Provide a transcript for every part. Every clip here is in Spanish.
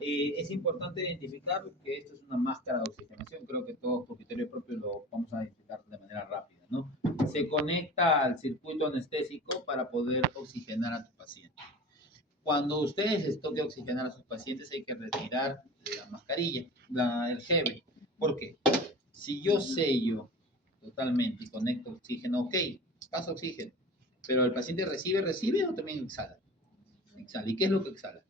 Es importante identificar que esto es una máscara de oxigenación. Creo que todos por criterio propio lo vamos a identificar de manera rápida, ¿no? Se conecta al circuito anestésico para poder oxigenar a tu paciente. Cuando ustedes les toque oxigenar a sus pacientes, hay que retirar la mascarilla, el gel. ¿Por qué? Si yo sello totalmente y conecto oxígeno, ok, paso oxígeno, pero el paciente recibe o también exhala. Exhala. ¿Y qué es lo que exhala?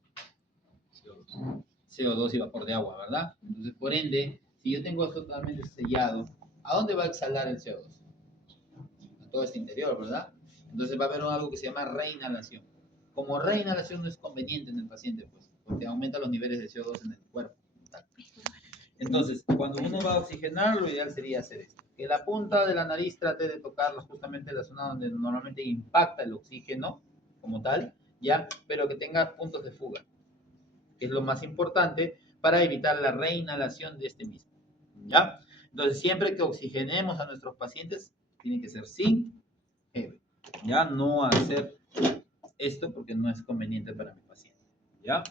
CO2 y vapor de agua, ¿verdad? Entonces, por ende, si yo tengo esto totalmente sellado, ¿a dónde va a exhalar el CO2? A todo este interior, ¿verdad? Entonces va a haber algo que se llama reinhalación. Como reinhalación no es conveniente en el paciente, pues, porque aumenta los niveles de CO2 en el cuerpo. Entonces, cuando uno va a oxigenar, lo ideal sería hacer esto. Que la punta de la nariz trate de tocar justamente la zona donde normalmente impacta el oxígeno como tal, ¿ya? Pero que tenga puntos de fuga, que es lo más importante para evitar la reinhalación de este mismo, ¿ya? Entonces, siempre que oxigenemos a nuestros pacientes, tiene que ser sin heavy, ¿ya? No hacer esto porque no es conveniente para mi paciente, ¿ya?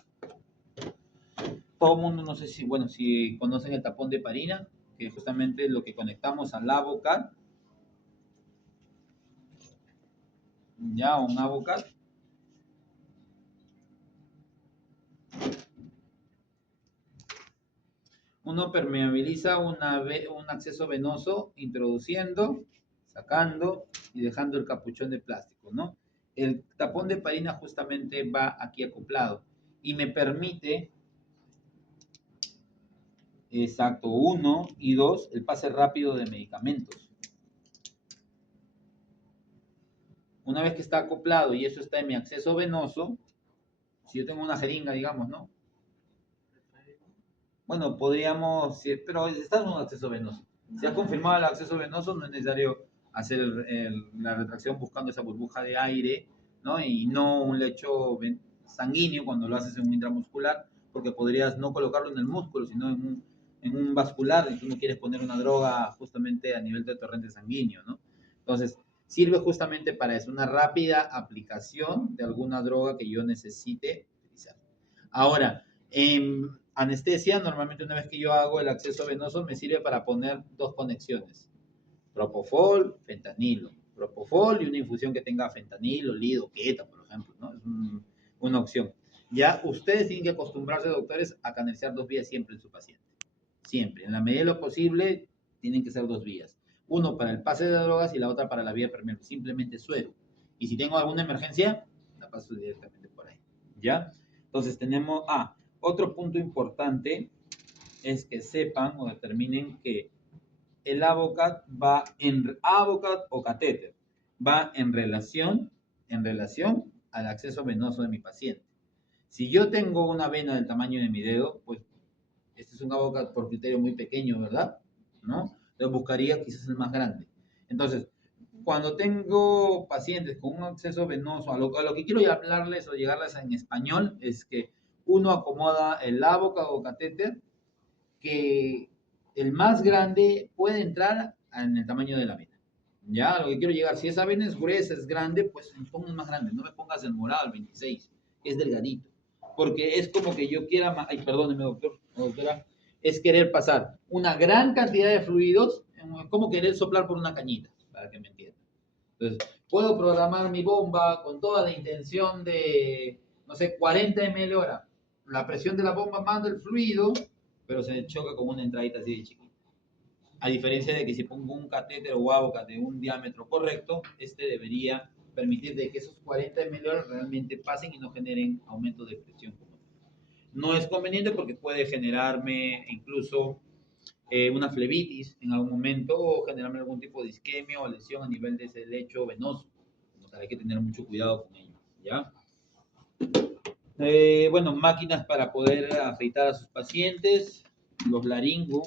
Todo el mundo, no sé si, bueno, si conocen el tapón de Parina, que es justamente lo que conectamos al Avocat, ya, un Avocat. Uno permeabiliza un acceso venoso introduciendo, sacando y dejando el capuchón de plástico, ¿no? El tapón de Parina justamente va aquí acoplado y me permite, exacto, uno y dos, el pase rápido de medicamentos. Una vez que está acoplado y eso está en mi acceso venoso, si yo tengo una jeringa, digamos, ¿no? Bueno, podríamos, pero está en un acceso venoso. Si ha confirmado el acceso venoso, no es necesario hacer la retracción buscando esa burbuja de aire, ¿no? Y no un lecho sanguíneo cuando lo haces en un intramuscular, porque podrías no colocarlo en el músculo, sino en un vascular, y tú no quieres poner una droga justamente a nivel de torrente sanguíneo, ¿no? Entonces, sirve justamente para eso, una rápida aplicación de alguna droga que yo necesite utilizar. Ahora, anestesia, normalmente una vez que yo hago el acceso venoso, me sirve para poner dos conexiones. Propofol, fentanilo. Propofol y una infusión que tenga fentanilo, lido, queta, por ejemplo, ¿no? Es una opción. Ya ustedes tienen que acostumbrarse, doctores, a canalizar dos vías siempre en su paciente. Siempre. En la medida de lo posible, tienen que ser dos vías. Uno para el pase de drogas y la otra para la vía permeable. Simplemente suero. Y si tengo alguna emergencia, la paso directamente por ahí. ¿Ya? Entonces tenemos, otro punto importante es que sepan o determinen que el Avocat Avocat o catéter va en relación al acceso venoso de mi paciente. Si yo tengo una vena del tamaño de mi dedo, pues este es un Avocat por criterio muy pequeño, ¿verdad? ¿No? Entonces buscaría quizás el más grande. Entonces, cuando tengo pacientes con un acceso venoso, a lo que quiero hablarles o llegarles en español es que uno acomoda el Avocat o catéter que el más grande puede entrar en el tamaño de la vena. Ya, lo que quiero llegar, si esa vena es gruesa, es grande, pues pongo más grande, no me pongas el morado, el 26, que es delgadito. Porque es como que yo quiera, ay, perdóneme, doctor, doctora, es querer pasar una gran cantidad de fluidos, es como querer soplar por una cañita, para que me entiendan. Entonces, puedo programar mi bomba con toda la intención de, no sé, 40 ml hora. La presión de la bomba manda el fluido, pero se choca con una entradita así de chiquita. A diferencia de que si pongo un catéter o Avocat de un diámetro correcto, este debería permitir de que esos 40 ml realmente pasen y no generen aumento de presión. No es conveniente porque puede generarme incluso una flebitis en algún momento o generarme algún tipo de isquemia o lesión a nivel de ese lecho venoso. Hay que tener mucho cuidado con ello, ¿ya? Bueno, máquinas para poder afeitar a sus pacientes, los laringo,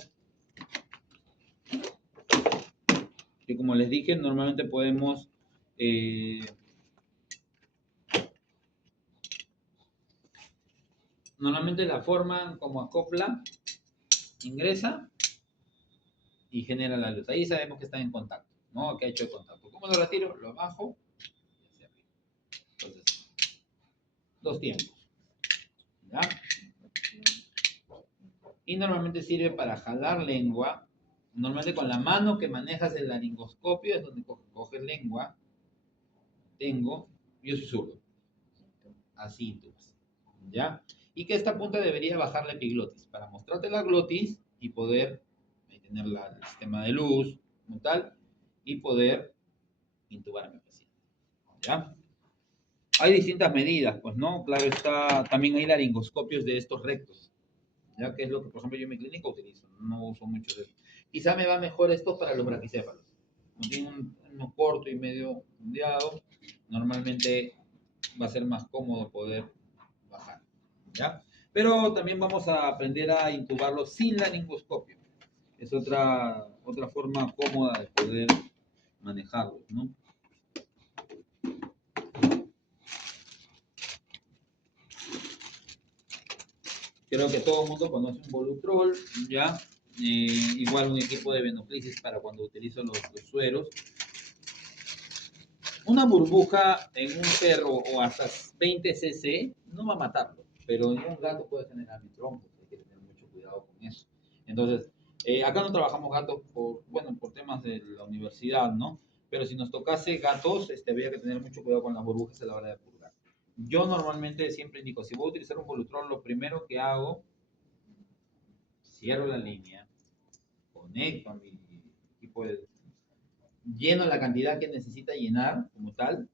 que como les dije, normalmente podemos normalmente la forma como acopla, ingresa y genera la luz. Ahí sabemos que está en contacto, ¿no? Que ha hecho el contacto. ¿Cómo lo retiro? Lo bajo y hacia arriba. Entonces, dos tiempos, ¿ya? y normalmente sirve para jalar lengua. Normalmente con la mano que manejas el laringoscopio es donde coges lengua. Yo soy zurdo, así tú, ¿ya? Y que esta punta debería bajar la epiglotis para mostrarte la glotis y poder tener el sistema de luz como tal y poder intubar a mi paciente, ¿ya? Hay distintas medidas, pues, ¿no? Claro está, también hay laringoscopios de estos rectos, ¿ya? Que es lo que, por ejemplo, yo en mi clínica utilizo, no uso mucho de eso. Quizá me va mejor esto para los braquicéfalos. Como tiene uno corto y medio ondeado, normalmente va a ser más cómodo poder bajar, ¿ya? Pero también vamos a aprender a intubarlo sin laringoscopio. Es otra forma cómoda de poder manejarlo, ¿no? Creo que todo el mundo conoce un Volutrol, ¿ya? Igual un equipo de venoclisis para cuando utilizo los sueros. Una burbuja en un perro o hasta 20 cc no va a matarlo, pero en un gato puede generar trombos, hay que tener mucho cuidado con eso. Entonces, acá no trabajamos gatos por temas de la universidad, ¿no? Pero si nos tocase gatos, habría que tener mucho cuidado con las burbujas a la hora de purgar. Yo normalmente siempre indico, si voy a utilizar un Volutrol, lo primero que hago, cierro la línea, conecto a mi equipo de lleno la cantidad que necesita llenar como tal,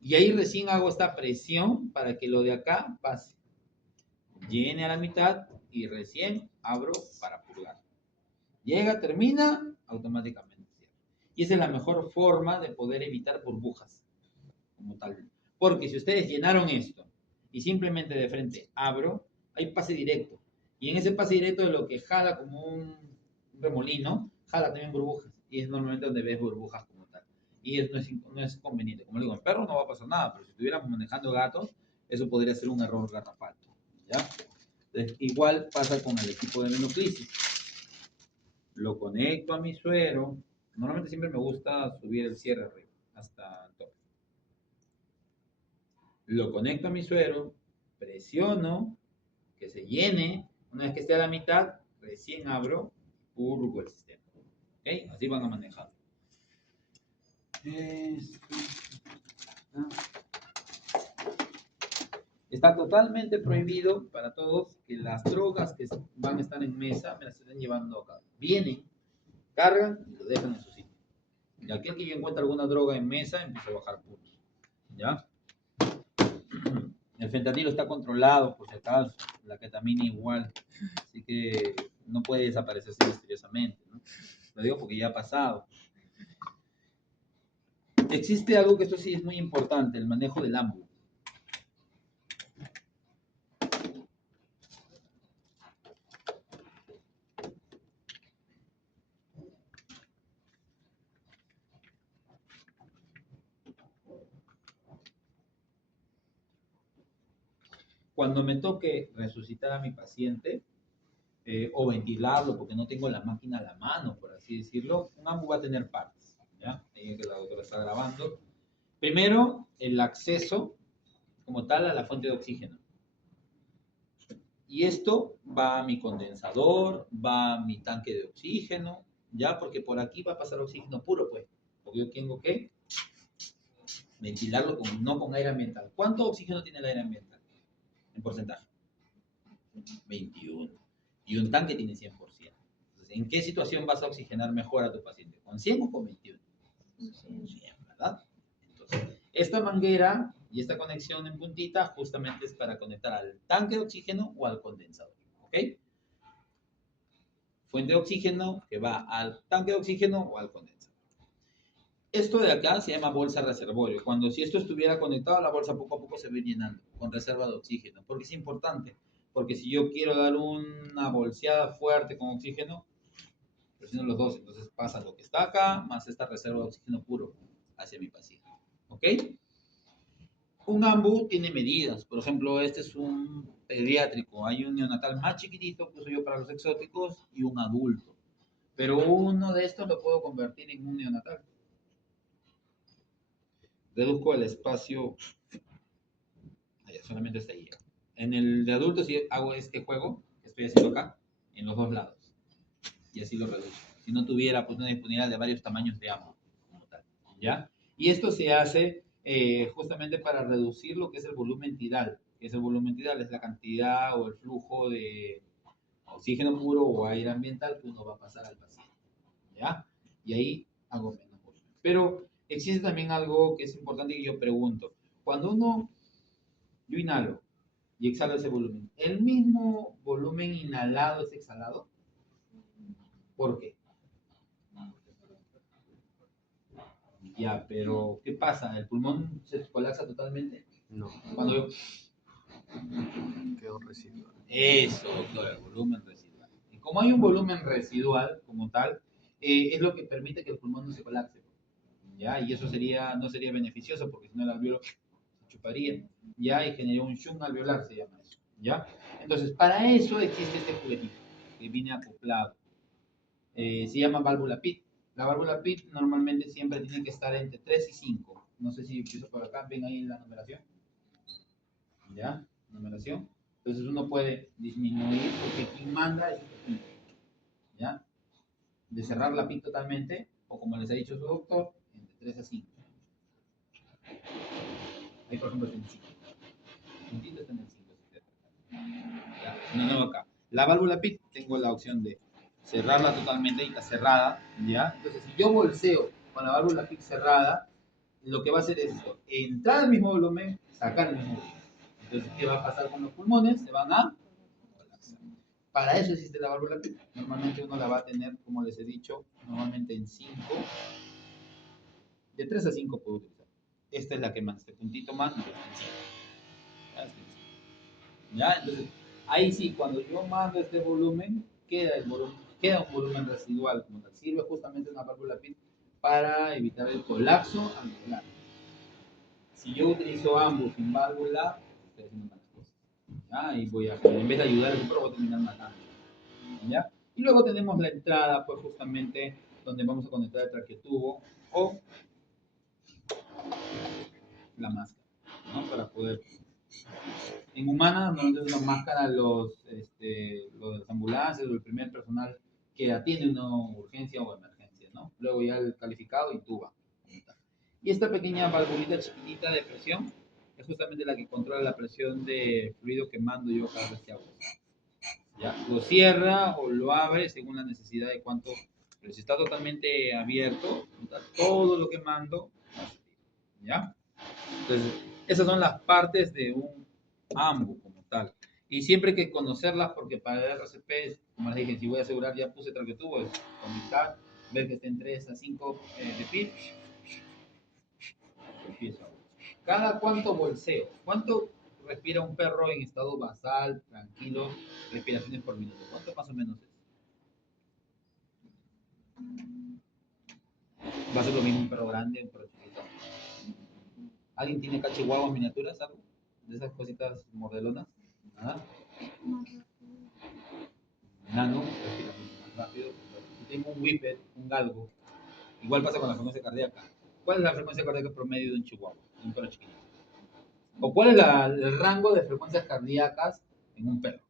y ahí recién hago esta presión para que lo de acá pase. Llene a la mitad y recién abro para purgar. Llega, termina, automáticamente cierro. Y esa es la mejor forma de poder evitar burbujas como tal. Porque si ustedes llenaron esto y simplemente de frente abro, hay pase directo. Y en ese pase directo de lo que jala como un remolino, jala también burbujas. Y es normalmente donde ves burbujas como tal. Y no es conveniente. Como digo, en perros no va a pasar nada, pero si estuviéramos manejando gatos, eso podría ser un error garrafal. ¿Ya? Entonces, igual pasa con el equipo de venoclisis. Lo conecto a mi suero. Normalmente siempre me gusta subir el cierre arriba, hasta el tope. Lo conecto a mi suero, presiono, que se llene. Una vez que esté a la mitad, recién abro, purgo el sistema. ¿Okay? Así van a manejar. Está totalmente prohibido para todos que las drogas que van a estar en mesa me las estén llevando acá. Vienen, cargan y lo dejan en su sitio. Y aquel que yo encuentre alguna droga en mesa, empieza a bajar puntos. ¿Ya? El fentanilo está controlado, por si acaso, la ketamina igual, así que no puede desaparecer misteriosamente, ¿no? Lo digo porque ya ha pasado. Existe algo que esto sí es muy importante, el manejo del AMBU. Cuando me toque resucitar a mi paciente, o ventilarlo porque no tengo la máquina a la mano, por así decirlo, un AMBU va a tener partes, ¿ya? Ahí que la doctora está grabando. Primero, el acceso como tal a la fuente de oxígeno. Y esto va a mi condensador, va a mi tanque de oxígeno, ¿ya? Porque por aquí va a pasar oxígeno puro, pues. Porque yo tengo que ventilarlo no con aire ambiental. ¿Cuánto oxígeno tiene el aire ambiental? En porcentaje. 21. Y un tanque tiene 100%. Entonces, ¿en qué situación vas a oxigenar mejor a tu paciente? ¿Con 100 o con 21? 100, ¿verdad? Entonces, esta manguera y esta conexión en puntita justamente es para conectar al tanque de oxígeno o al condensador. ¿Ok? Fuente de oxígeno que va al tanque de oxígeno o al condensador. Esto de acá se llama bolsa reservorio. Cuando si esto estuviera conectado, la bolsa poco a poco se va llenando con reserva de oxígeno. Porque es importante. Porque si yo quiero dar una bolseada fuerte con oxígeno, presiono los dos. Entonces pasa lo que está acá más esta reserva de oxígeno puro hacia mi paciente. ¿Ok? Un AMBU tiene medidas. Por ejemplo, este es un pediátrico. Hay un neonatal más chiquitito que uso yo para los exóticos y un adulto. Pero uno de estos lo puedo convertir en un neonatal. Reduzco el espacio. Allá, solamente hasta ahí. En el de adultos, si hago este juego que estoy haciendo acá, en los dos lados. Y así lo reduce. Si no tuviera pues, una disponibilidad de varios tamaños de agua, como tal, ¿ya? Y esto se hace justamente para reducir lo que es el volumen tidal. Que es el volumen tidal, es la cantidad o el flujo de oxígeno puro o aire ambiental que uno va a pasar al paciente, ¿ya? Y ahí hago menos volumen. Pero existe también algo que es importante que yo pregunto. Cuando yo inhalo y exhalo ese volumen, ¿el mismo volumen inhalado es exhalado? ¿Por qué? Ya, pero ¿qué pasa? ¿El pulmón se colapsa totalmente? No, Cuando yo... quedó residual. Eso, doctor, el volumen residual. Y como hay un volumen residual como tal, es lo que permite que el pulmón no se colapse. ¿Ya? Y eso no sería beneficioso porque si no el alveolo se chuparía, ¿ya? Y generaría un shunt alveolar, se llama eso, ¿ya? Entonces, para eso existe este juguetito que viene acoplado. Se llama válvula PIT. La válvula PIT normalmente siempre tiene que estar entre 3 y 5. No sé si empiezo por acá, ven ahí la numeración. ¿Ya? Numeración. Entonces uno puede disminuir porque quien manda es este PIT. ¿Ya? De cerrar la PIT totalmente, o como les ha dicho su doctor, entre 3 a 5. Ahí, por ejemplo, está en 5. El puntito está en el 5. ¿Ya? No, no, acá. La válvula PIT tengo la opción de cerrarla totalmente y está cerrada, ¿ya? Entonces, si yo bolseo con la válvula PIT cerrada, lo que va a hacer es esto, entrar al mismo volumen, sacar el mismo volumen. Entonces, ¿qué va a pasar con los pulmones? Se van a colapsar. Para eso existe la válvula PIT. Normalmente uno la va a tener, como les he dicho, normalmente en 5, de 3 a 5 puedo utilizar. Esta es la que más, este puntito más, entonces en 5. ¿Ya? Entonces, ahí sí, cuando yo mando este volumen, queda un volumen residual, como tal. Sirve justamente una válvula PIT para evitar el colapso alveolar. Si yo utilizo ambos sin válvula, estoy haciendo malas cosas. ¿Ya? Y en vez de ayudar, voy a terminar matando. ¿Ya? Y luego tenemos la entrada, pues justamente donde vamos a conectar el traqueotubo o la máscara, ¿no? Para poder en humana normalmente nos máscaran los de las ambulancias o el primer personal que atiende una urgencia o emergencia, ¿no? Luego ya el calificado intuba. Y esta pequeña valvulita chiquitita de presión es justamente la que controla la presión de fluido que mando yo cada vez que hago eso. ¿Ya? Lo cierra o lo abre según la necesidad de cuánto, pero si está totalmente abierto, todo lo que mando va a salir, ¿ya? Entonces, esas son las partes de un AMBU como tal. Y siempre hay que conocerlas porque para el RCP, como les dije, si voy a asegurar, ya puse traqueotubo, es conectar, ver que estén 3 a 5 de pitch, empiezo. ¿Cada cuánto bolseo? ¿Cuánto respira un perro en estado basal, tranquilo, respiraciones por minuto? ¿Cuánto más o menos es? Va a ser lo mismo un perro grande, un perro chiquito. ¿Alguien tiene cachihuahuas miniaturas, algo? De esas cositas mordelonas. ¿Nada? Nano, respira mucho más rápido. Si tengo un whippet, un galgo, igual pasa con la frecuencia cardíaca. ¿Cuál es la frecuencia cardíaca promedio de un chihuahua, de un perro chiquitito? ¿O cuál es el rango de frecuencias cardíacas en un perro?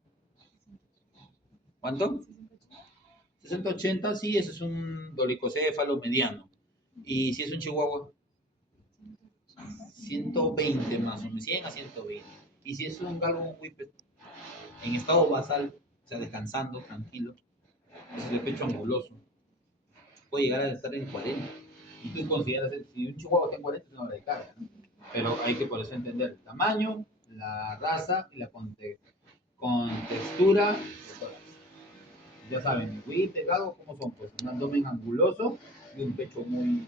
¿Cuánto? 60-80, sí, ese es un dolicocéfalo mediano. ¿Y si es un chihuahua? 120 más o menos, 100 a 120. ¿Y si es un galgo, un whippet, en estado basal, o sea, descansando, tranquilo, es el pecho anguloso, puede llegar a estar en 40? Y tú consideras, si un chihuahua está en 40 es una hora de carga, ¿no? Pero hay que por eso entender el tamaño, la raza y la contextura de todas. Ya saben, el whip, pegado, ¿cómo son? Pues un abdomen anguloso y un pecho muy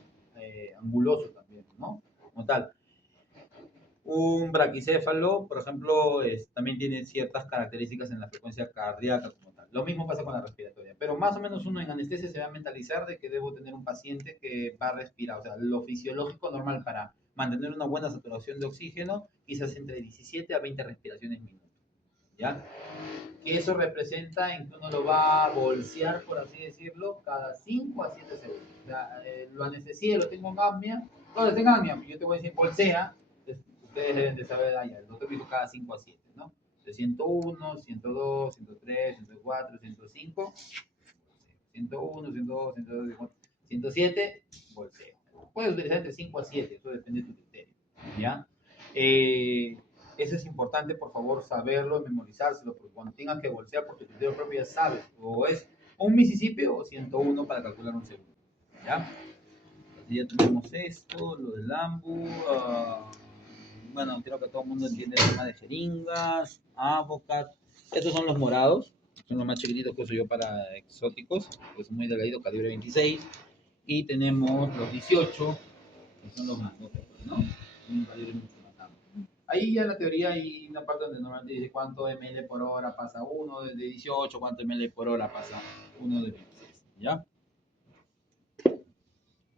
anguloso también, ¿no? Como tal. Un braquicéfalo, por ejemplo, también tiene ciertas características en la frecuencia cardíaca como tal. Lo mismo pasa con la respiratoria, pero más o menos uno en anestesia se va a mentalizar de que debo tener un paciente que va a respirar, o sea, lo fisiológico normal para mantener una buena saturación de oxígeno, quizás entre 17 a 20 respiraciones minuto, ¿ya? Que eso representa en que uno lo va a bolsear, por así decirlo, cada 5 a 7 segundos. O sea, lo anestesia, lo tengo en apnea, no, lo tengo en apnea, yo te voy a decir bolsea, ustedes deben de saber, el doctor dijo cada 5 a 7, ¿no? De 101, 102, 103, 104, 105, 101, 102, 102, 107, volteo. Puedes utilizar entre 5 a 7, eso depende de tu criterio, ¿ya? Eso es importante, por favor, saberlo, memorizárselo, porque cuando tengas que bolsear por tu criterio propio ya sabes, o es un Mississippi o 101 para calcular un segundo, ¿ya? Así ya tenemos esto, lo del Lambu, bueno, creo que todo el mundo entiende el tema de jeringas, Avocat, estos son los morados, son los más chiquititos que uso yo para exóticos, que son muy delgaditos, calibre 26, y tenemos los 18, que son los más, ¿no? Un calibre mucho más amplio. Ahí ya en la teoría hay una parte donde normalmente dice cuánto ml por hora pasa uno de 18, cuánto ml por hora pasa uno de 26, ¿ya?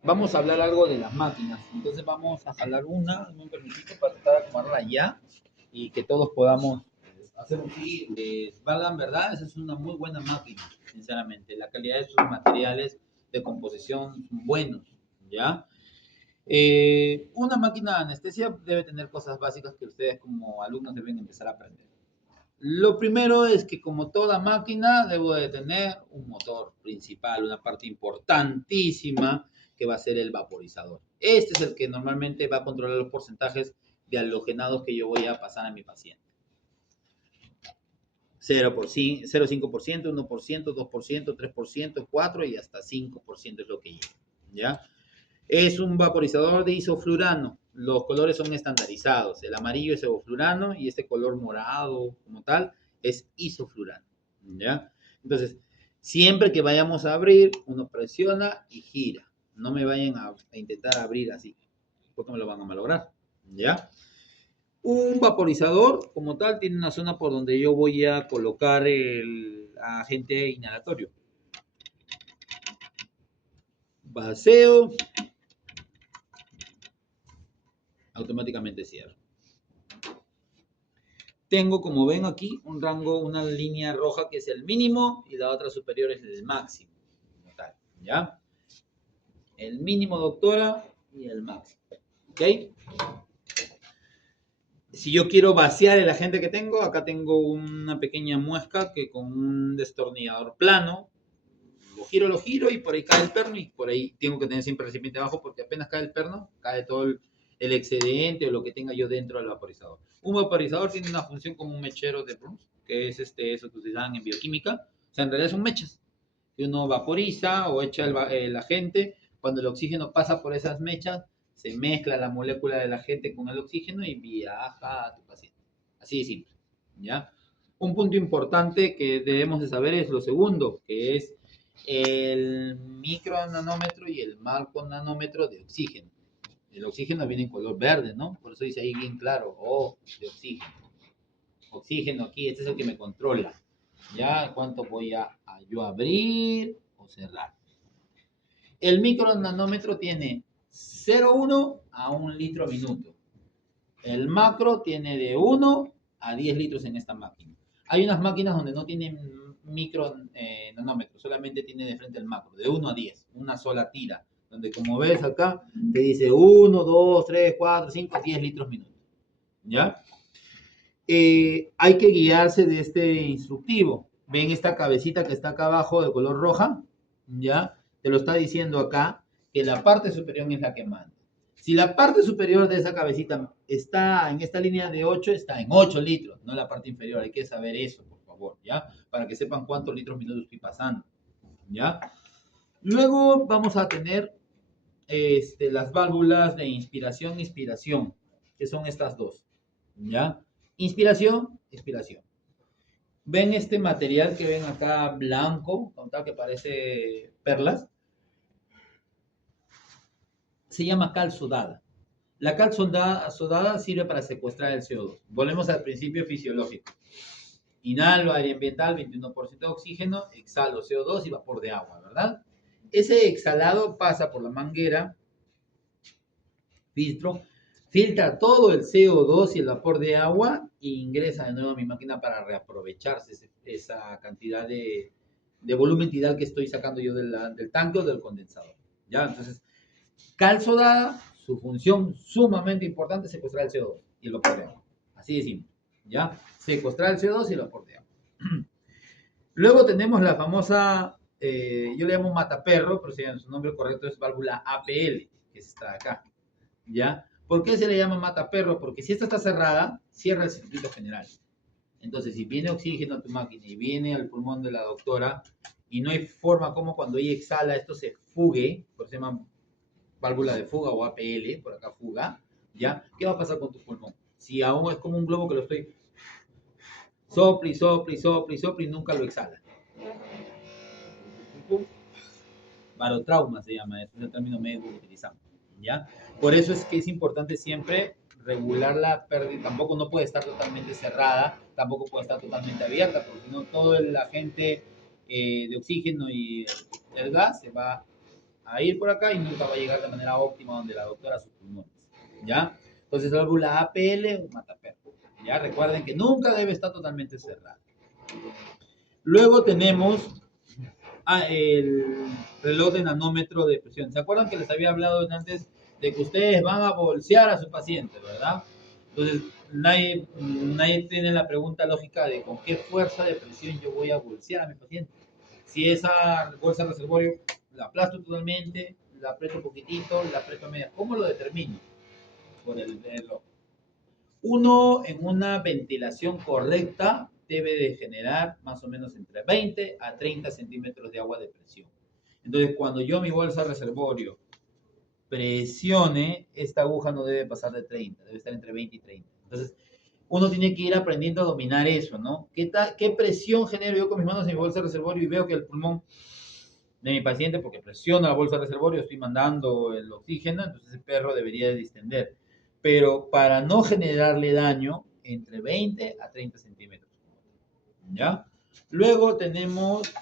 Vamos a hablar algo de las máquinas, entonces vamos a jalar una, un permisito para tratar de acomodarla ya y que todos podamos hacer un clic. Valgan verdad, esa es una muy buena máquina, sinceramente. La calidad de sus materiales de composición son buenos, ¿ya? Una máquina de anestesia debe tener cosas básicas que ustedes como alumnos deben empezar a aprender. Lo primero es que como toda máquina debo de tener un motor principal, una parte importantísima que va a ser el vaporizador. Este es el que normalmente va a controlar los porcentajes de halogenados que yo voy a pasar a mi paciente. 0,5%, 1%, 2%, 3%, 4% y hasta 5% es lo que llega, ¿ya? Es un vaporizador de isoflurano. Los colores son estandarizados. El amarillo es evoflurano y este color morado como tal es isoflurano, ¿ya? Entonces, siempre que vayamos a abrir, uno presiona y gira. No me vayan a intentar abrir así, porque me lo van a malograr, ¿ya? Un vaporizador como tal tiene una zona por donde yo voy a colocar el agente inhalatorio. Vacío. Automáticamente cierro. Tengo, como ven aquí, un rango, una línea roja que es el mínimo y la otra superior es el máximo. Tal, ¿ya? El mínimo, doctora, y el máximo. ¿Ok? Si yo quiero vaciar el agente que tengo, acá tengo una pequeña muesca que con un destornillador plano, lo giro y por ahí cae el perno y por ahí tengo que tener siempre el recipiente abajo porque apenas cae el perno, cae todo el excedente o lo que tenga yo dentro del vaporizador. Un vaporizador tiene una función como un mechero de Bruns, que es eso que utilizan en bioquímica. O sea, en realidad son mechas que uno vaporiza o echa el agente. Cuando el oxígeno pasa por esas mechas, se mezcla la molécula del agente con el oxígeno y viaja a tu paciente. Así de simple, ¿ya? Un punto importante que debemos de saber es lo segundo, que es el micronanómetro y el macronanómetro de oxígeno. El oxígeno viene en color verde, ¿no? Por eso dice ahí bien claro, de oxígeno. Oxígeno aquí, este es el que me controla. ¿Ya? ¿Cuánto voy a yo abrir o cerrar? El micronanómetro tiene 0,1 a 1 litro minuto. El macro tiene de 1 a 10 litros en esta máquina. Hay unas máquinas donde no tienen micro nanómetro, solamente tiene de frente el macro, de 1 a 10, una sola tira, donde como ves acá, te dice 1, 2, 3, 4, 5, 10 litros minuto. ¿Ya? Hay que guiarse de este instructivo. ¿Ven esta cabecita que está acá abajo de color roja? ¿Ya? Te lo está diciendo acá que la parte superior es la que manda. Si la parte superior de esa cabecita está en esta línea de 8, está en 8 litros, no la parte inferior. Hay que saber eso, por favor, ¿ya? Para que sepan cuántos litros minutos estoy pasando, ¿ya? Luego vamos a tener las válvulas de inspiración y expiración, que son estas dos, ¿ya? Inspiración, expiración. ¿Ven este material que ven acá blanco, con tal que parece perlas? Se llama cal sodada. La cal sodada sirve para secuestrar el CO2. Volvemos al principio fisiológico. Inhalo aire ambiental, 21% de oxígeno, exhalo CO2 y vapor de agua, ¿verdad? Ese exhalado pasa por la manguera, filtro, filtra todo el CO2 y el vapor de agua e ingresa de nuevo a mi máquina para reaprovecharse esa cantidad de volumen tidal que estoy sacando yo del tanque o del condensador. ¿Ya? Entonces, cal sodada, su función sumamente importante es secuestrar el CO2 y el vapor de agua. Así de simple. ¿Ya? Secuestrar el CO2 y el vapor de agua. Luego tenemos la famosa, yo le llamo mataperro, pero su nombre correcto es válvula APL, que es esta de acá. ¿Ya? ¿Por qué se le llama mataperro? Porque si esta está cerrada, cierra el circuito general. Entonces, si viene oxígeno a tu máquina y viene al pulmón de la doctora y no hay forma como cuando ella exhala esto se fugue, por eso se llama válvula de fuga o APL, por acá fuga, ¿ya? ¿Qué va a pasar con tu pulmón? Si aún es como un globo que lo estoy sopli, sopli, sopli, sopli y nunca lo exhala. Barotrauma se llama, es el término médico que utilizamos, ¿ya? Por eso es que es importante siempre regular la pérdida, tampoco no puede estar totalmente cerrada, tampoco puede estar totalmente abierta, porque si no todo el agente de oxígeno y el gas se va a ir por acá y nunca va a llegar de manera óptima donde la doctora sus pulmones, ¿ya? Entonces, la válvula APL o mataperro, ¿ya? Recuerden que nunca debe estar totalmente cerrada. Luego tenemos el reloj de nanómetro de presión. ¿Se acuerdan que les había hablado antes de que ustedes van a bolsear a su paciente, verdad? Entonces, nadie tiene la pregunta lógica de con qué fuerza de presión yo voy a bolsear a mi paciente. Si esa bolsa reservorio la aplasto totalmente, la aprieto un poquitito, la aprieto media. ¿Cómo lo determino? Por el reloj. Uno en una ventilación correcta debe de generar más o menos entre 20 a 30 centímetros de agua de presión. Entonces, cuando yo mi bolsa reservorio presione, esta aguja no debe pasar de 30, debe estar entre 20 y 30. Entonces, uno tiene que ir aprendiendo a dominar eso, ¿no? ¿Qué presión genero yo con mis manos en mi bolsa reservorio y veo que el pulmón de mi paciente, porque presiona la bolsa reservorio, estoy mandando el oxígeno, entonces el perro debería de distender. Pero para no generarle daño, entre 20 a 30 centímetros. ¿Ya? Luego tenemos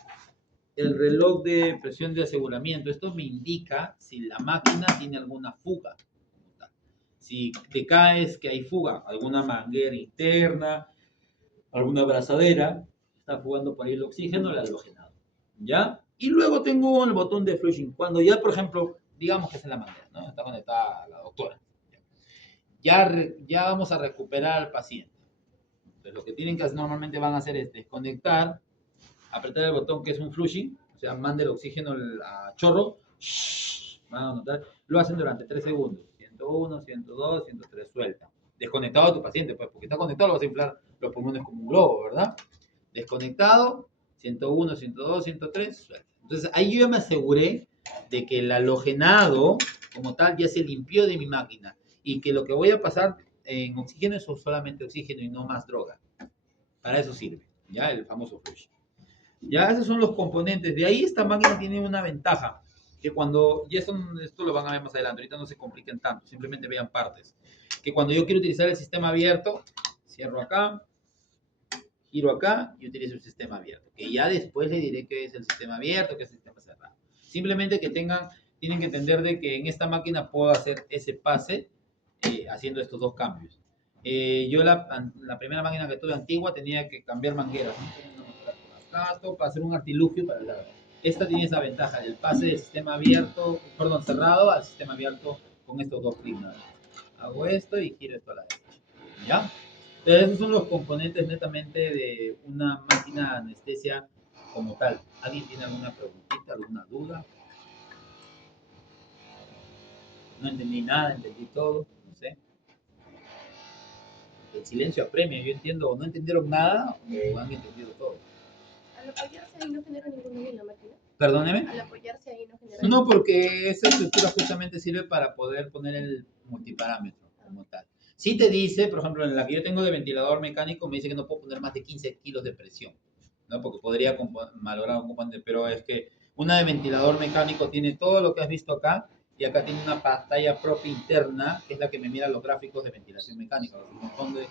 el reloj de presión de aseguramiento. Esto me indica si la máquina tiene alguna fuga. Si te caes que hay fuga, alguna manguera interna, alguna abrazadera, está jugando por ahí el oxígeno, el halogenado. ¿Ya? Y luego tengo el botón de flushing. Cuando ya, por ejemplo, digamos que es en la manguera, ¿no? Está conectada la doctora. Ya vamos a recuperar al paciente. Entonces, lo que tienen que hacer normalmente van a hacer es desconectar, apretar el botón que es un flushing, o sea, mande el oxígeno a chorro, van a notar, lo hacen durante 3 segundos, 101, 102, 103, suelta. Desconectado a tu paciente, pues, porque está conectado, lo vas a inflar los pulmones como un globo, ¿verdad? Desconectado, 101, 102, 103, suelta. Entonces, ahí yo ya me aseguré de que el halogenado, como tal, ya se limpió de mi máquina y que lo que voy a pasar en oxígeno es solamente oxígeno y no más droga. Para eso sirve, ¿ya? El famoso flush. Ya esos son los componentes. De ahí esta máquina tiene una ventaja, que cuando, y esto lo van a ver más adelante, ahorita no se compliquen tanto, simplemente vean partes. Que cuando yo quiero utilizar el sistema abierto, cierro acá, giro acá y utilizo el sistema abierto. Que ya después le diré qué es el sistema abierto, qué es el sistema cerrado. Simplemente que tienen que entender de que en esta máquina puedo hacer ese pase haciendo estos dos cambios. Yo la primera máquina que tuve antigua tenía que cambiar mangueras, ¿no? Para hacer un artilugio para el lado. Esta tiene esa ventaja del pase del sistema abierto, perdón, cerrado al sistema abierto con estos dos clics. Hago esto y giro esto a la derecha. ¿Ya? Entonces, esos son los componentes netamente de una máquina de anestesia como tal. ¿Alguien tiene alguna preguntita, alguna duda? No entendí nada, entendí todo, no sé. El silencio apremia, yo entiendo, o no entendieron nada o han entendido todo. Al apoyarse ahí no genera ningún daño en la máquina. Perdóneme. Al apoyarse ahí no genera. No, porque esa estructura justamente sirve para poder poner el multiparámetro como tal. Si te dice, por ejemplo, en la que yo tengo de ventilador mecánico, me dice que no puedo poner más de 15 kilos de presión, ¿no? Porque podría malograr un componente, pero es que una de ventilador mecánico tiene todo lo que has visto acá y acá tiene una pantalla propia interna, que es la que me mira los gráficos de ventilación mecánica, un montón de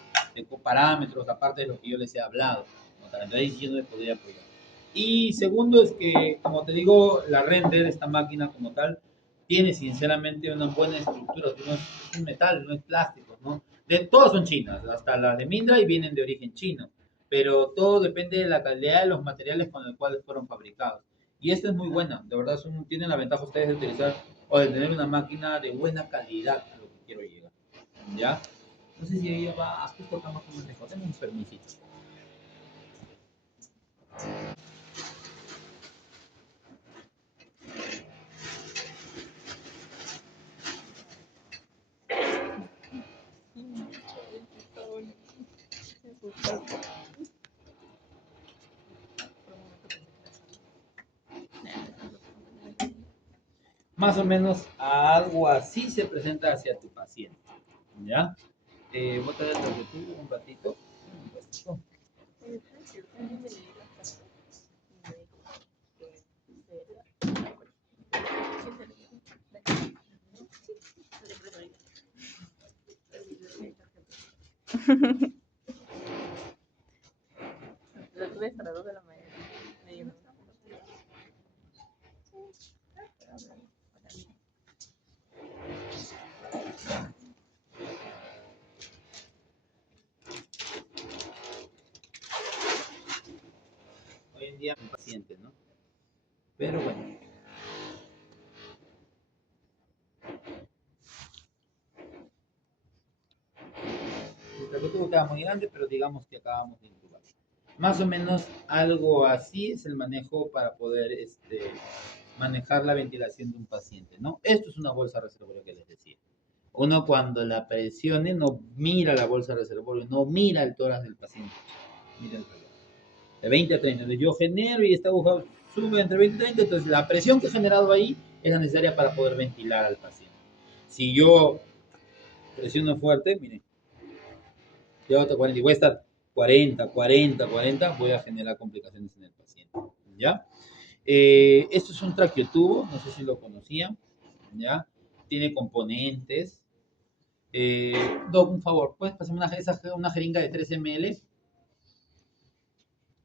parámetros, aparte de lo que yo les he hablado. Entonces, ahí sí yo no me podría apoyar. Y segundo es que, como te digo, la render de esta máquina como tal tiene sinceramente una buena estructura. No es un metal, no es plástico, ¿no? Todas son chinas, hasta las de Mindra y vienen de origen chino. Pero todo depende de la calidad de los materiales con los cuales fueron fabricados. Y esta es muy buena, de verdad tienen la ventaja ustedes de utilizar o de tener una máquina de buena calidad a lo que quiero llegar. ¿Ya? No sé si ella va justo acá más o menos lejos. Tengo un permisito. Más o menos algo así se presenta hacia tu paciente, ¿ya? Voy a traer de tú un ratito. La tuve hasta las 2 de la mañana. Hoy en día mi paciente, ¿no? Pero bueno. El traqueotubo queda muy grande, pero digamos que acabamos de intubar. Más o menos algo así es el manejo para poder manejar la ventilación de un paciente, ¿no? Esto es una bolsa reservoria que les decía. Uno cuando la presione no mira la bolsa reservoria, no mira el tórax del paciente. Mira el reloj. De 20 a 30. Entonces yo genero y esta aguja sube entre 20 y 30. Entonces la presión que he generado ahí es la necesaria para poder ventilar al paciente. Si yo presiono fuerte, miren, llevo hasta 40 y voy a estar 40, 40, 40, voy a generar complicaciones en el paciente. ¿Ya? Esto es un traqueotubo, no sé si lo conocían. ¿Ya? Tiene componentes. Doc, un favor, ¿puedes pasarme una jeringa de 3 ml?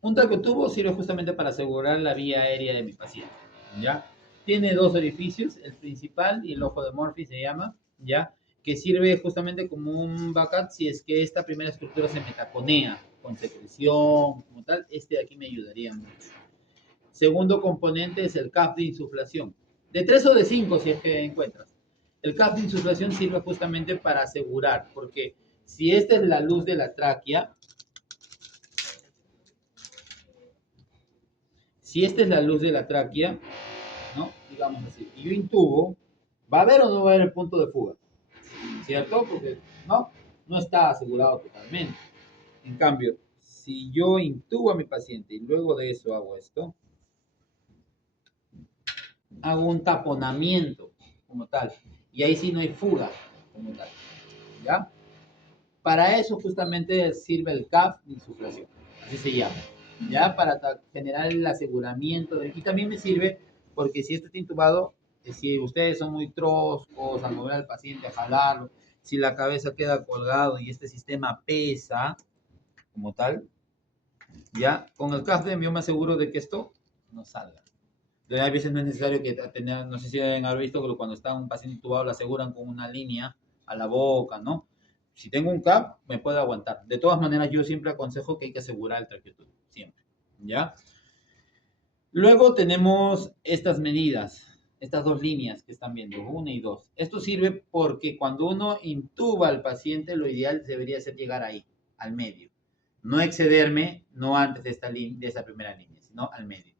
Un traqueotubo sirve justamente para asegurar la vía aérea de mi paciente, ¿ya? Tiene dos orificios, el principal y el ojo de Murphy se llama, ¿ya? Que sirve justamente como un backup si es que esta primera estructura se metaconea con secreción, como tal, este de aquí me ayudaría mucho. Segundo componente es el CAF de insuflación, de 3 o de 5 si es que encuentras. El CAF de insuflación sirve justamente para asegurar, porque si esta es la luz de la tráquea, si esta es la luz de la tráquea, ¿no? Digamos así, y yo intubo, ¿va a haber o no va a haber el punto de fuga? ¿Cierto? Porque no está asegurado totalmente. En cambio, si yo intubo a mi paciente y luego de eso hago esto, hago un taponamiento como tal, y ahí sí no hay fuga como tal, ¿ya? Para eso justamente sirve el CAF de insuflación, así se llama, ¿ya? Para generar el aseguramiento. Y también me sirve porque si esto está intubado, si ustedes son muy troscos al mover al paciente, a jalarlo, si la cabeza queda colgado y este sistema pesa como tal, ¿ya? Con el CAF yo me aseguro de que esto no salga. Entonces, a veces no es necesario que tener, no sé si deben haber visto que cuando está un paciente intubado lo aseguran con una línea a la boca, ¿no? Si tengo un CAP, me puede aguantar. De todas maneras, yo siempre aconsejo que hay que asegurar el traqueotomy, siempre, ¿ya? Luego tenemos estas medidas, estas dos líneas que están viendo, 1 y 2. Esto sirve porque cuando uno intuba al paciente, lo ideal debería ser llegar ahí, al medio. No excederme, no antes de esta primera línea, sino al medio.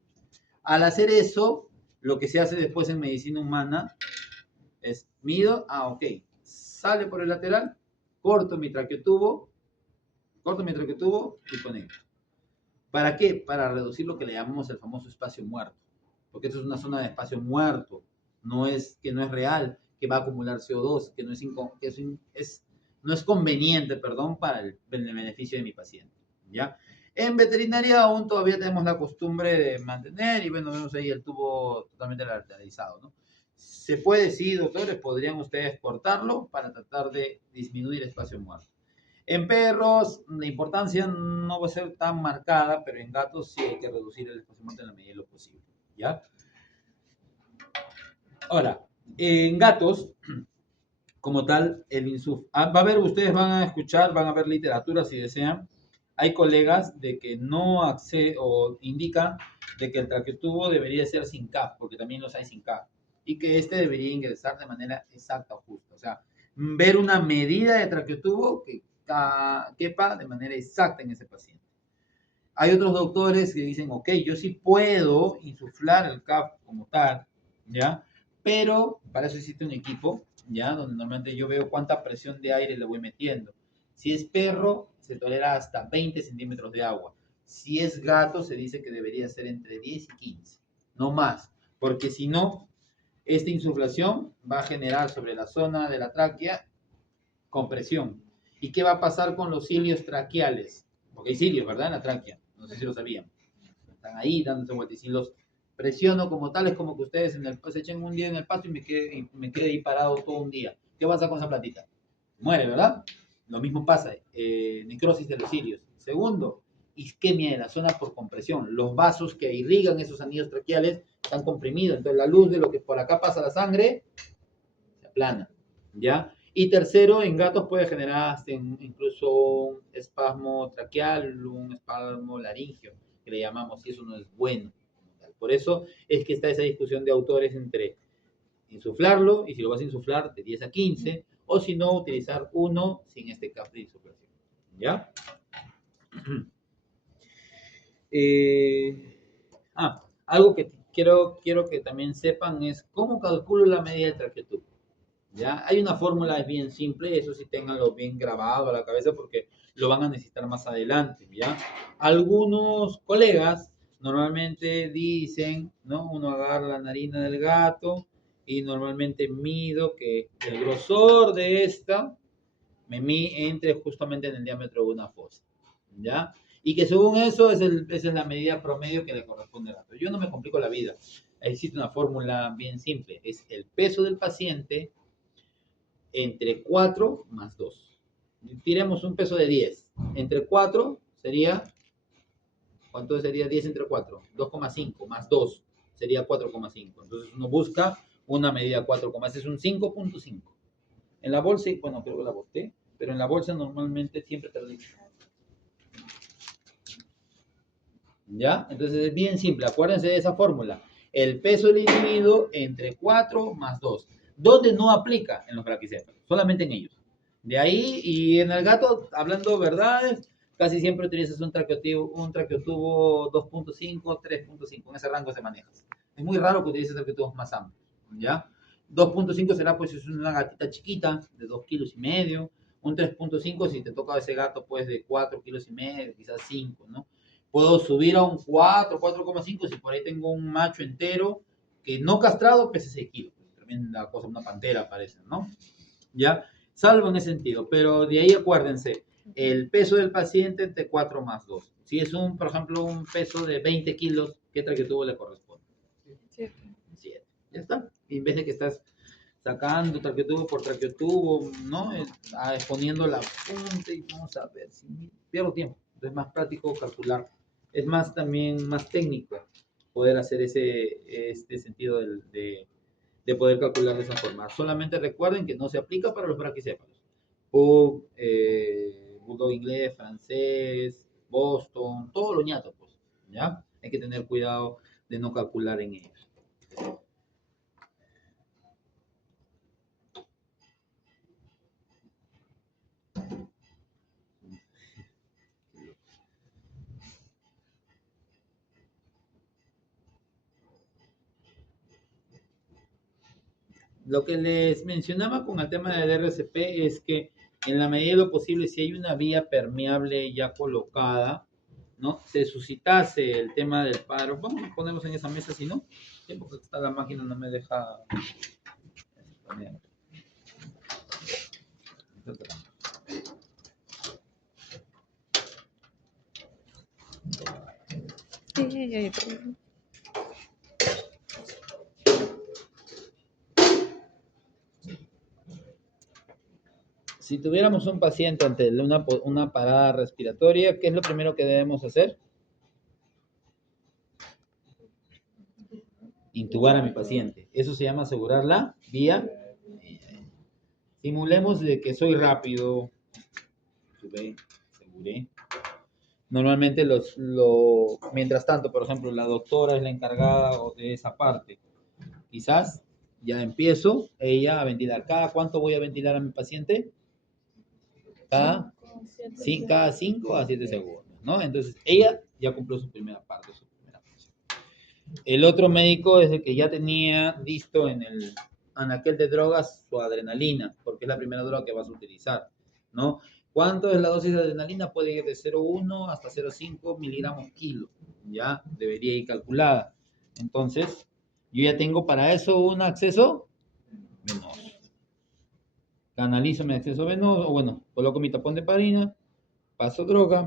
Al hacer eso, lo que se hace después en medicina humana es mido, ok, sale por el lateral, corto mi traqueotubo y conecto. ¿Para qué? Para reducir lo que le llamamos el famoso espacio muerto, porque esto es una zona de espacio muerto, que no es real, que va a acumular CO2, que no es conveniente, perdón, para el beneficio de mi paciente, ¿ya? En veterinaria aún todavía tenemos la costumbre de mantener, y bueno, vemos ahí el tubo totalmente lateralizado, ¿no? Se puede, sí, doctores, podrían ustedes cortarlo para tratar de disminuir espacio muerto. En perros, la importancia no va a ser tan marcada, pero en gatos sí hay que reducir el espacio muerto en la medida de lo posible, ¿ya? Ahora, en gatos, como tal, va a ver, ustedes van a escuchar, van a ver literatura si desean. Hay colegas de que no acceden o indican de que el traqueotubo debería ser sin CAP, porque también los hay sin CAP, y que este debería ingresar de manera exacta o justa. O sea, ver una medida de traqueotubo que quepa de manera exacta en ese paciente. Hay otros doctores que dicen, ok, yo sí puedo insuflar el CAP como tal, ¿ya? Pero para eso existe un equipo, ¿ya? Donde normalmente yo veo cuánta presión de aire le voy metiendo. Si es perro, se tolera hasta 20 centímetros de agua. Si es gato, se dice que debería ser entre 10 y 15, no más, porque si no, esta insuflación va a generar sobre la zona de la tráquea compresión. ¿Y qué va a pasar con los cilios traqueales? Porque hay cilios, ¿verdad? En la tráquea. No sé si lo sabían. Están ahí dándose vueltas. Y si los presiono como tal, es como que ustedes se echen un día en el pasto y me quede ahí parado todo un día. ¿Qué va a hacer con esa platita? Muere, ¿verdad? Lo mismo pasa. Necrosis de los cilios. Segundo, isquemia de la zona por compresión. Los vasos que irrigan esos anillos traqueales están comprimidos. Entonces la luz de lo que por acá pasa la sangre se aplana. ¿Ya? Y tercero, en gatos puede generar incluso un espasmo traqueal, un espasmo laringio, que le llamamos, y eso no es bueno. Por eso es que está esa discusión de autores entre insuflarlo, y si lo vas a insuflar de 10 a 15, o si no, utilizar uno sin este cap de insuflación. ¿Ya? Algo que quiero que también sepan es cómo calculo la medida del traqueotubo. ¿Ya? Hay una fórmula, es bien simple, eso sí ténganlo bien grabado a la cabeza porque lo van a necesitar más adelante, ¿ya? Algunos colegas normalmente dicen, ¿no? Uno agarra la narina del gato y normalmente mido que el grosor de esta entre justamente en el diámetro de una fosa, ¿ya? Y que según eso esa es la medida promedio que le corresponde al gato. Yo no me complico la vida, existe una fórmula bien simple, es el peso del paciente entre 4 más 2. Tiremos un peso de 10. Entre 4 sería, ¿cuánto sería 10 entre 4? 2,5 más 2 sería 4,5. Entonces uno busca una medida 4,5, es un 5,5. En la bolsa, bueno, creo que la boté, pero en la bolsa normalmente siempre te lo digo. ¿Ya? Entonces es bien simple, acuérdense de esa fórmula. El peso del individuo entre 4 más 2. ¿Dónde no aplica? En los braquicéfalos, solamente en ellos. De ahí, y en el gato, hablando verdades, casi siempre utilizas un traqueotubo 2.5, 3.5, en ese rango se maneja. Es muy raro que utilices traqueotubos más amplios, ¿ya? 2.5 será pues si es una gatita chiquita, de 2 kilos y medio. Un 3.5 si te toca ese gato pues de 4 kilos y medio, quizás 5, ¿no? Puedo subir a un 4, 4,5 si por ahí tengo un macho entero que no castrado pese 6 kilos. Tremenda cosa, una pantera parece, ¿no? ¿Ya? Salvo en ese sentido, pero de ahí acuérdense, el peso del paciente entre 4 más 2. Si es por ejemplo, un peso de 20 kilos, ¿qué traqueotubo le corresponde? 7. Ya está. Y en vez de que estás sacando traqueotubo por traqueotubo, ¿no? Exponiendo la punta y vamos a ver si pierdo tiempo. Es más práctico calcular. Es más también más técnico poder hacer este sentido de poder calcular de esa forma. Solamente recuerden que no se aplica para los braquicéfalos. Pug, bulldog inglés, francés, Boston, todo lo ñato, pues, ¿ya? Hay que tener cuidado de no calcular en ellos. Lo que les mencionaba con el tema del RCP es que en la medida de lo posible, si hay una vía permeable ya colocada, ¿no? Se suscitase el tema del paro. Vamos a ponerlos en esa mesa, si no, porque está la máquina, no me deja. Si tuviéramos un paciente ante una parada respiratoria, ¿qué es lo primero que debemos hacer? Intubar a mi paciente. Eso se llama asegurar la vía. Simulemos de que soy rápido. Aseguré. Normalmente mientras tanto, por ejemplo, la doctora es la encargada de esa parte. Quizás ya empiezo ella a ventilar. ¿Cada cuánto voy a ventilar a mi paciente? Cada 5 a 7 segundos, ¿no? Entonces, ella ya cumplió su primera parte, su primera función. El otro médico es el que ya tenía listo en aquel de drogas su adrenalina, porque es la primera droga que vas a utilizar, ¿no? ¿Cuánto es la dosis de adrenalina? Puede ir de 0,1 hasta 0,5 miligramos kilo. Ya debería ir calculada. Entonces, yo ya tengo para eso un acceso venoso. Canalizo mi acceso venoso, o bueno, coloco mi tapón de heparina, paso droga.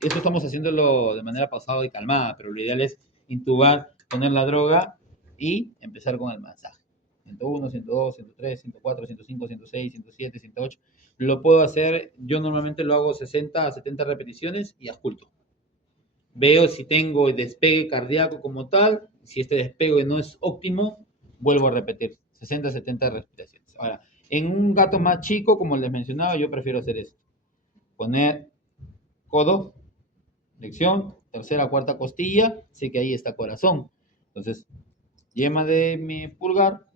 Esto estamos haciéndolo de manera pausada y calmada, pero lo ideal es intubar, poner la droga y empezar con el masaje. 101, 102, 103, 104, 105, 106, 107, 108. Lo puedo hacer, yo normalmente lo hago 60 a 70 repeticiones y ausculto. Veo si tengo el despegue cardíaco como tal. Si este despegue no es óptimo, vuelvo a repetir 60 a 70 respiraciones. Ahora, en un gato más chico, como les mencionaba, yo prefiero hacer esto. Poner codo, flexión, tercera, cuarta costilla, sé que ahí está corazón. Entonces, yema de mi pulgar,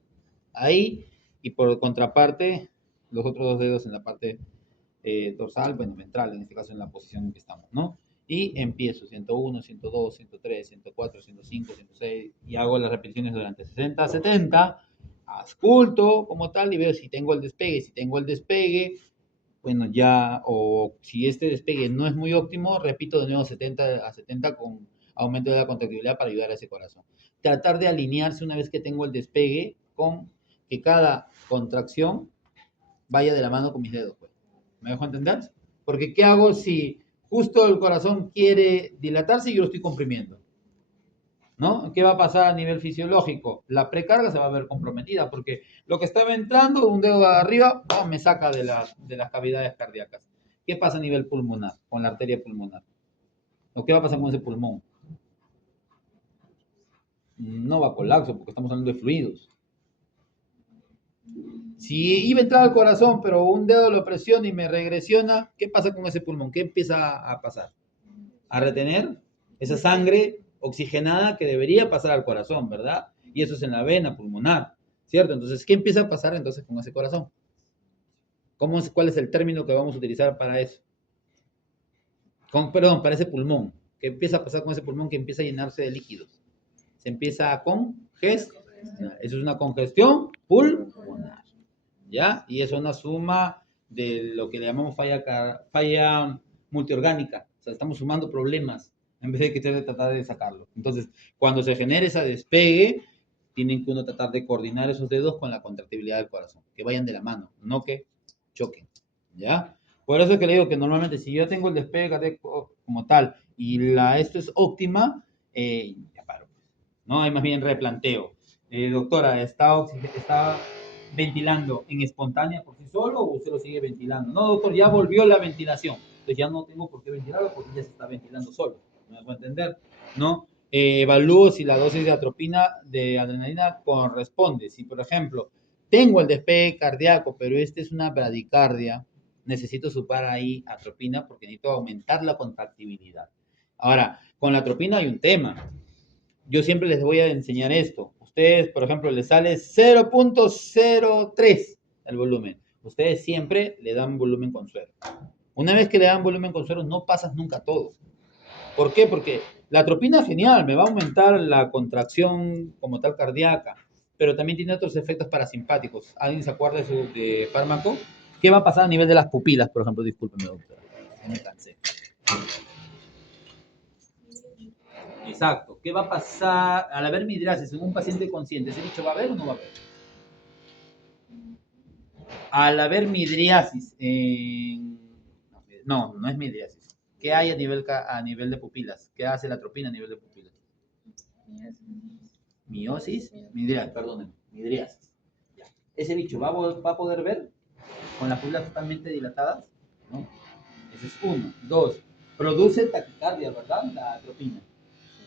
ahí, y por contraparte, los otros dos dedos en la parte dorsal, bueno, ventral, en este caso en la posición en que estamos, ¿no? Y empiezo 101, 102, 103, 104, 105, 106 y hago las repeticiones durante 60, 70, ausculto como tal y veo si tengo el despegue. Si tengo el despegue, bueno, ya, o si este despegue no es muy óptimo, repito de nuevo 70 a 70 con aumento de la contractibilidad para ayudar a ese corazón. Tratar de alinearse una vez que tengo el despegue con que cada contracción vaya de la mano con mis dedos. Pues. ¿Me dejo entender? Porque ¿qué hago si justo el corazón quiere dilatarse y yo lo estoy comprimiendo? ¿No? ¿Qué va a pasar a nivel fisiológico? La precarga se va a ver comprometida porque lo que estaba entrando, un dedo de arriba, ¡pum!, me saca de las cavidades cardíacas. ¿Qué pasa a nivel pulmonar, con la arteria pulmonar? ¿O qué va a pasar con ese pulmón? No va a colapso porque estamos hablando de fluidos. Si iba a entrar al corazón, pero un dedo lo presiona y me regresiona, ¿qué pasa con ese pulmón? ¿Qué empieza a pasar? A retener esa sangre oxigenada que debería pasar al corazón, ¿verdad? Y eso es en la vena pulmonar, ¿cierto? Entonces, ¿qué empieza a pasar entonces con ese corazón? ¿Cuál es el término que vamos a utilizar para eso? Perdón, para ese pulmón. ¿Qué empieza a pasar con ese pulmón que empieza a llenarse de líquidos? Se empieza a congestionar. Eso es una congestión pulmonar. ¿Ya? Y es una suma de lo que le llamamos falla multiorgánica. O sea, estamos sumando problemas en vez de que tratar de sacarlo. Entonces, cuando se genere ese despegue, tienen que uno tratar de coordinar esos dedos con la contractibilidad del corazón, que vayan de la mano, no que choquen. ¿Ya? Por eso es que le digo que normalmente si yo tengo el despegue cardíaco como tal y esto es óptima, ya paro. No, hay más bien replanteo. Doctora, ¿está ventilando en espontánea por sí solo o usted lo sigue ventilando? No, doctor, ya volvió la ventilación. Entonces ya no tengo por qué ventilarlo porque ya se está ventilando solo. ¿Me dejo entender? ¿No? Evalúo si la dosis de atropina, de adrenalina, corresponde. Si, por ejemplo, tengo el despegue cardíaco, pero este es una bradicardia, necesito supar ahí atropina porque necesito aumentar la contractibilidad. Ahora, con la atropina hay un tema. Yo siempre les voy a enseñar esto. Ustedes, por ejemplo, les sale 0,03 el volumen. Ustedes siempre le dan volumen con suero. Una vez que le dan volumen con suero, no pasas nunca todo. ¿Por qué? Porque la atropina es genial, me va a aumentar la contracción como tal cardíaca, pero también tiene otros efectos parasimpáticos. ¿Alguien se acuerda de su fármaco? ¿Qué va a pasar a nivel de las pupilas, por ejemplo? Discúlpeme, doctora. Me cansé. Exacto. ¿Qué va a pasar al haber midriasis en un paciente consciente? ¿Ese bicho va a haber o no va a haber? Al haber midriasis en... No, no es midriasis. ¿Qué hay a nivel de pupilas? ¿Qué hace la atropina a nivel de pupilas? Miosis, midriasis, perdónenme, midriasis. Ya. ¿Ese bicho va a poder ver con las pupilas totalmente dilatadas? ¿No? Ese es uno. Dos, produce taquicardia, ¿verdad? La atropina.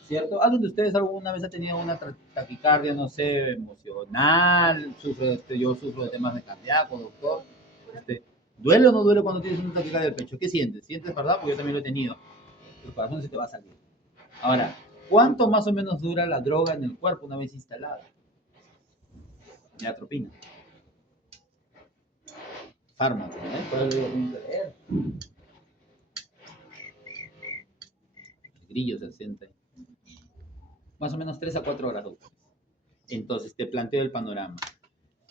¿Cierto? ¿Alguien de ustedes alguna vez ha tenido una taquicardia, no sé, emocional? Yo sufro de temas de cardíaco, doctor. ¿Duele o no duele cuando tienes una taquicardia del pecho? ¿Qué sientes? ¿Sientes, verdad? Porque yo también lo he tenido. El corazón se te va a salir. Ahora, ¿cuánto más o menos dura la droga en el cuerpo una vez instalada? La atropina. Fármaco, ¿eh? Por eso lo tengo que leer. El grillo se siente ahí. Más o menos 3 a 4 horas, doctor. Entonces, te planteo el panorama.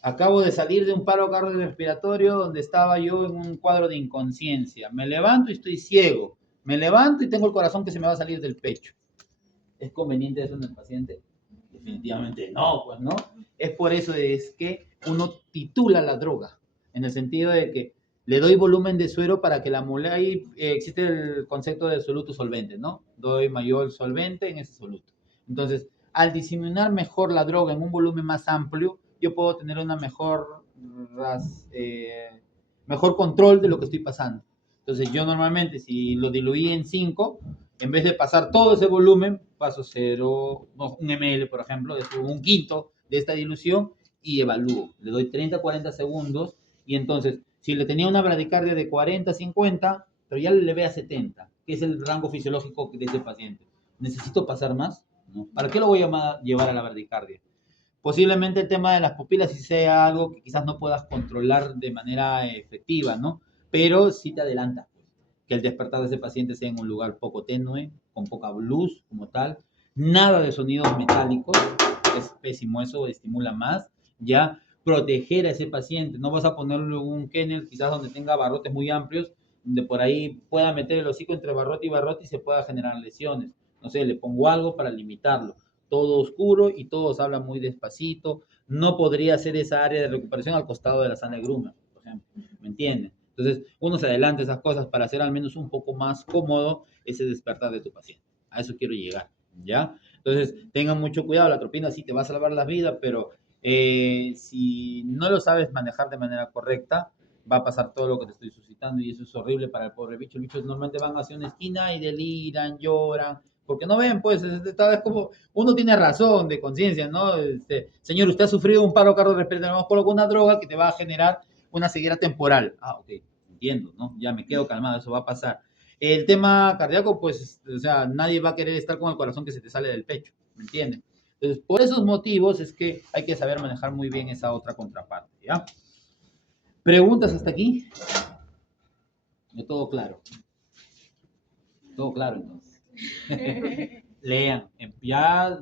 Acabo de salir de un paro cardiorrespiratorio donde estaba yo en un cuadro de inconsciencia. Me levanto y estoy ciego. Me levanto y tengo el corazón que se me va a salir del pecho. ¿Es conveniente eso en el paciente? Definitivamente no, pues no. Es por eso es que uno titula la droga, en el sentido de que le doy volumen de suero para que la molécula, ahí existe el concepto de soluto solvente, ¿no? Doy mayor solvente en ese soluto. Entonces, al diseminar mejor la droga en un volumen más amplio, yo puedo tener una mejor control de lo que estoy pasando. Entonces, yo normalmente, si lo diluí en 5, en vez de pasar todo ese volumen, paso 0, no, 1 ml, por ejemplo, es un quinto de esta dilución y evalúo. Le doy 30, 40 segundos y entonces, si le tenía una bradicardia de 40, 50, pero ya le eleve a 70, que es el rango fisiológico de ese paciente. ¿Necesito pasar más? ¿No? ¿Para qué lo voy a llevar a la bradicardia? Posiblemente el tema de las pupilas sí sea algo que quizás no puedas controlar de manera efectiva, ¿no? Pero sí te adelanta que el despertar de ese paciente sea en un lugar poco tenue, con poca luz como tal, nada de sonidos metálicos, es pésimo, eso estimula más, ya proteger a ese paciente, no vas a ponerle un kennel quizás donde tenga barrotes muy amplios, donde por ahí pueda meter el hocico entre barrote y se pueda generar lesiones, no sé, le pongo algo para limitarlo, todo oscuro y todos hablan muy despacito, no podría ser esa área de recuperación al costado de la sala de Grumman, por ejemplo, ¿me entienden? Entonces, uno se adelanta esas cosas para hacer al menos un poco más cómodo ese despertar de tu paciente. A eso quiero llegar, ¿ya? Entonces, tengan mucho cuidado, la atropina sí te va a salvar la vida, pero si no lo sabes manejar de manera correcta, va a pasar todo lo que te estoy suscitando y eso es horrible para el pobre bicho. Los bichos normalmente van hacia una esquina y deliran, lloran, porque no ven, pues, esta vez como uno tiene razón de conciencia, ¿no? Señor, usted ha sufrido un paro cardiorrespiratorio, vamos a colocar una droga que te va a generar una ceguera temporal. Ah, ok, entiendo, ¿no? Ya me quedo calmado, eso va a pasar. El tema cardíaco, pues, o sea, nadie va a querer estar con el corazón que se te sale del pecho, ¿me entiendes? Entonces, por esos motivos es que hay que saber manejar muy bien esa otra contraparte, ¿ya? ¿Preguntas hasta aquí? Todo claro. Todo claro, entonces. Lean, ya